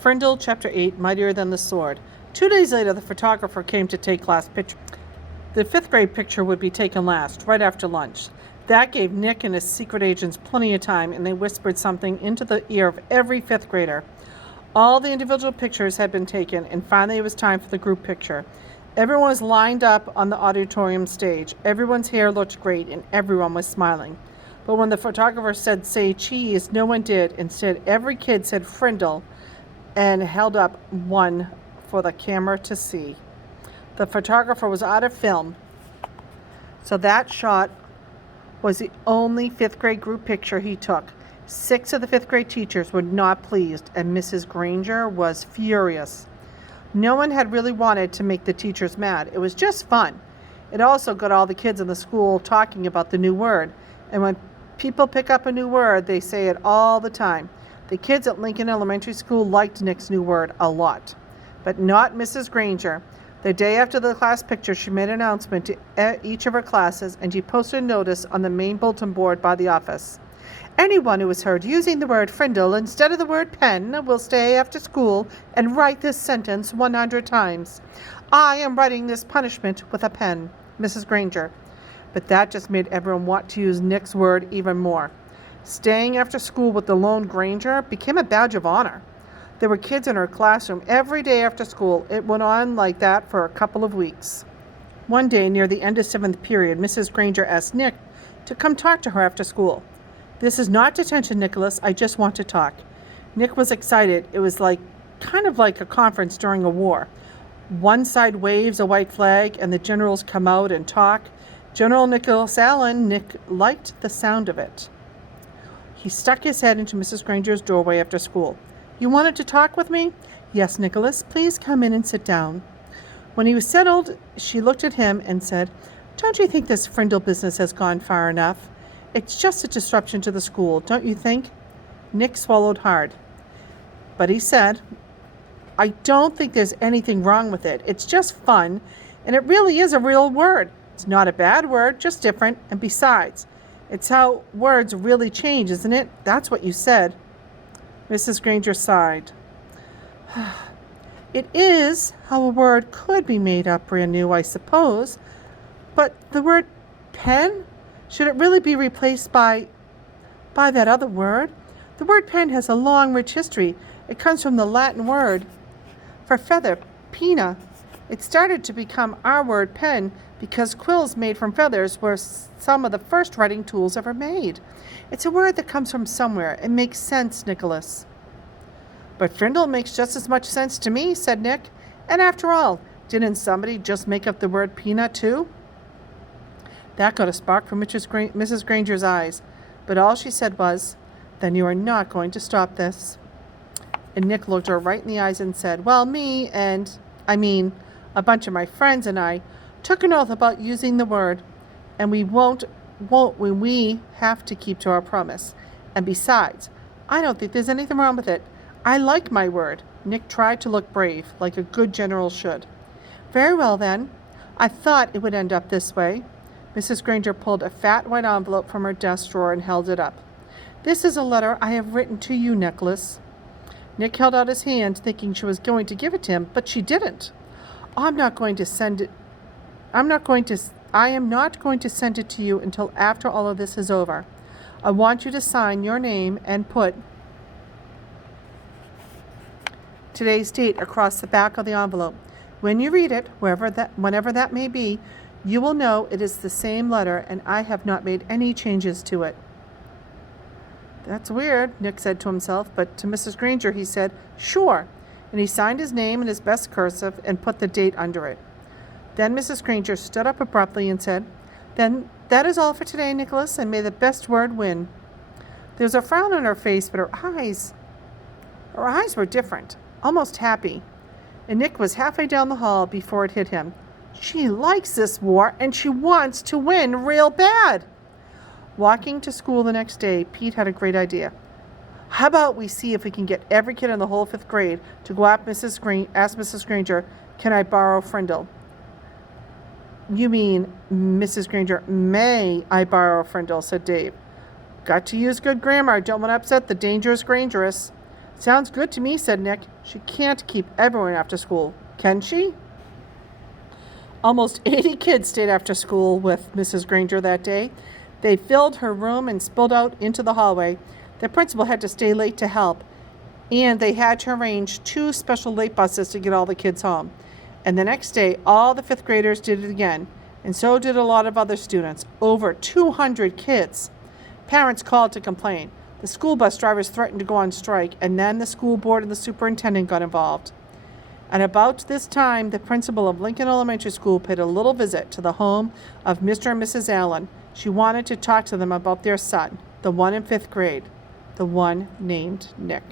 Frindle Chapter 8, Mightier Than the Sword. 2 days later, the photographer came to take class pictures. The 5th grade picture would be taken last, right after lunch. That gave Nick and his secret agents plenty of time, and they whispered something into the ear of every 5th grader. All the individual pictures had been taken, and finally it was time for the group picture. Everyone was lined up on the auditorium stage. Everyone's hair looked great, and everyone was smiling. But when the photographer said, "Say cheese," no one did. Instead, every kid said Frindle and held up one for the camera to see. The photographer was out of film, so that shot was the only 5th grade group picture he took. 6 of the 5th grade teachers were not pleased, and Mrs. Granger was furious. No one had really wanted to make the teachers mad. It was just fun. It also got all the kids in the school talking about the new word. And when people pick up a new word, they say it all the time. The kids at Lincoln Elementary School liked Nick's new word a lot, but not Mrs. Granger. The day after the class picture, she made an announcement to each of her classes, and she posted a notice on the main bulletin board by the office. Anyone who is heard using the word Frindle instead of the word pen will stay after school and write this sentence 100 times. I am writing this punishment with a pen, Mrs. Granger. But that just made everyone want to use Nick's word even more. Staying after school with the lone Granger became a badge of honor. There were kids in her classroom every day after school. It went on like that for a couple of weeks. One day, near the end of 7th period, Mrs. Granger asked Nick to come talk to her after school. "This is not detention, Nicholas. I just want to talk." Nick was excited. It was kind of like a conference during a war. One side waves a white flag, and the generals come out and talk. General Nicholas Allen, Nick liked the sound of it. He stuck his head into Mrs. Granger's doorway after school. "You wanted to talk with me?" "Yes, Nicholas. Please come in and sit down." When he was settled, she looked at him and said, "Don't you think this Frindle business has gone far enough? It's just a disruption to the school, don't you think?" Nick swallowed hard. But he said, "I don't think there's anything wrong with it. It's just fun, and it really is a real word. It's not a bad word, just different, and besides, it's how words really change, isn't it? That's what you said." Mrs. Granger sighed. "It is how a word could be made up brand new, I suppose. But the word pen? Should it really be replaced by that other word? The word pen has a long, rich history. It comes from the Latin word for feather, penna. It started to become our word pen because quills made from feathers were some of the first writing tools ever made. It's a word that comes from somewhere. It makes sense, Nicholas." "But Frindle makes just as much sense to me," said Nick. "And after all, didn't somebody just make up the word peanut too?" That got a spark from Mrs. Granger's eyes, but all she said was, "Then you are not going to stop this." And Nick looked her right in the eyes and said, "Well, a bunch of my friends and I took an oath about using the word, and we won't when we have to keep to our promise. And besides, I don't think there's anything wrong with it. I like my word." Nick tried to look brave, like a good general should. "Very well, then. I thought it would end up this way." Mrs. Granger pulled a fat white envelope from her desk drawer and held it up. "This is a letter I have written to you, Nicholas." Nick held out his hand, thinking she was going to give it to him, but she didn't. I am not going to send it to you until after all of this is over. I want you to sign your name and put today's date across the back of the envelope. When you read it, whenever that may be, you will know it is the same letter, and I have not made any changes to it." "That's weird," Nick said to himself, but to Mrs. Granger he said, "Sure," and he signed his name in his best cursive and put the date under it. Then Mrs. Granger stood up abruptly and said, "Then that is all for today, Nicholas, and may the best word win." There was a frown on her face, but her eyes were different, almost happy, and Nick was halfway down the hall before it hit him. She likes this war, and she wants to win real bad. Walking to school the next day, Pete had a great idea. "How about we see if we can get every kid in the whole 5th grade to go up ask Mrs. Granger, 'Can I borrow Frindle?'" "You mean, Mrs. Granger, may I borrow Frindle?" said Dave. "Got to use good grammar. I don't want to upset the dangerous Grangeress." Sounds good to me, said Nick. She can't keep everyone after school, can she? Almost 80 kids stayed after school with Mrs. Granger that day. They filled her room and spilled out into the hallway. The principal had to stay late to help, and they had to arrange 2 special late buses to get all the kids home. And the next day, all the 5th graders did it again, and so did a lot of other students, over 200 kids. Parents called to complain. The school bus drivers threatened to go on strike, and then the school board and the superintendent got involved. And about this time, the principal of Lincoln Elementary School paid a little visit to the home of Mr. and Mrs. Allen. She wanted to talk to them about their son, the one in 5th grade, the one named Nick.